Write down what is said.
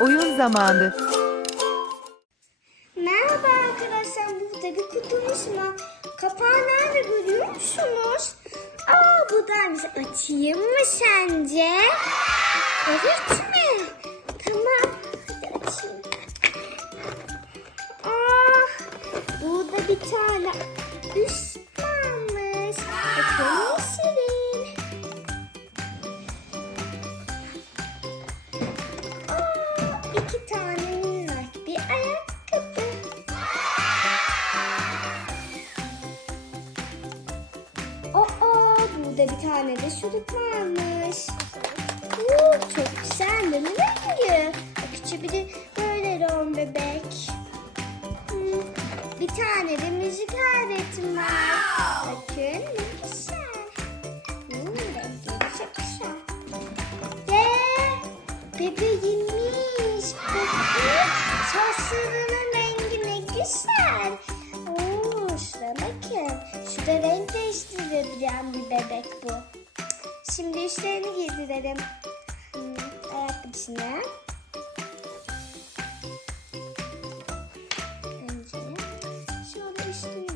Oyun zamanı. Merhaba arkadaşlar burada bir kutumuz var. Kapağı nerede görüyor musunuz? Aa buradaymış. Açayım mı sence? Evet mi? Tamam. Açayım. Aa, burada bir tane üst burada bir tane de şurup varmış. Oo, çok güzel değil mi rengi? Küçük bir de böyle rom bebek. Hmm, Bir tane de müzik aletim var. Bakın ne güzel. Hmm, renkleri çok güzel. Ve bebeğinmiş. Bakın saçlarının rengi ne güzel. Suda renk değiştirebilen bir bebek bu. Şimdi üstlerini giydirelim. Hmm, ayak içine. Önce şöyle üstünü